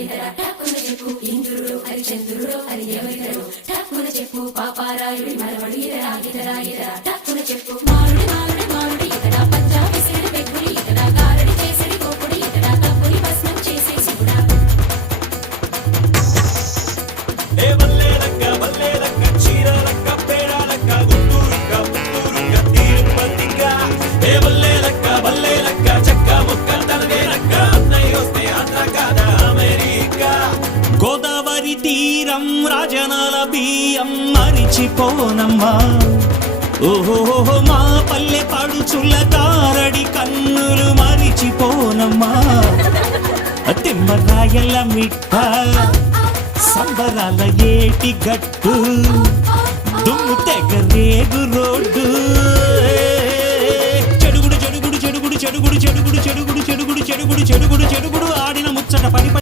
చెప్పు ఇంద్రుడు హరిచంద్రుడు హరి ఎవరిదరు ఠక్కున చెప్పు పాపారాయుడి మనవడు ఇతరా ఇతరా ఇతరా ఠక్కున చెప్పు మారుడి మారుడి మారుడి ఇతడా పంజాబీ సిడి పెక్కుడి ఇతడా గారడి చేసిడి గోపుడి ఇతడా తప్పుని భస్మం చేసే శివుడా ఏ వల్లేలక్క చీరలక్క పేరాలక్క గుంటూరుక్క పుత్తూరుక్క తిరుపతిక్క ఏ వల్లేలక్క చక్క ముక్క తనదేనక్క అన్నయ్య వస్తే ఆంధ్ర కాదా అమెరికా గోదావరి తీరం రాజనాల బియ్యం మరిచిపోనమ్మా ఓహో మా పల్లె పడుచుల కారడి కన్నులు మరిచిపోనమ్మా తిమ్మరాయల మిట్ట సంబరాల ఏటి గట్టు దుమ్ము తెగ రేగు రోడ్డు చెడుగుడు చెడుగుడు చెడుగుడు చెడుగుడు చెడుగుడు చెడుగుడు చెడుగుడు చెడుగుడు చెడుగుడు చెడుగుడు ఆడిన ముచ్చట పడి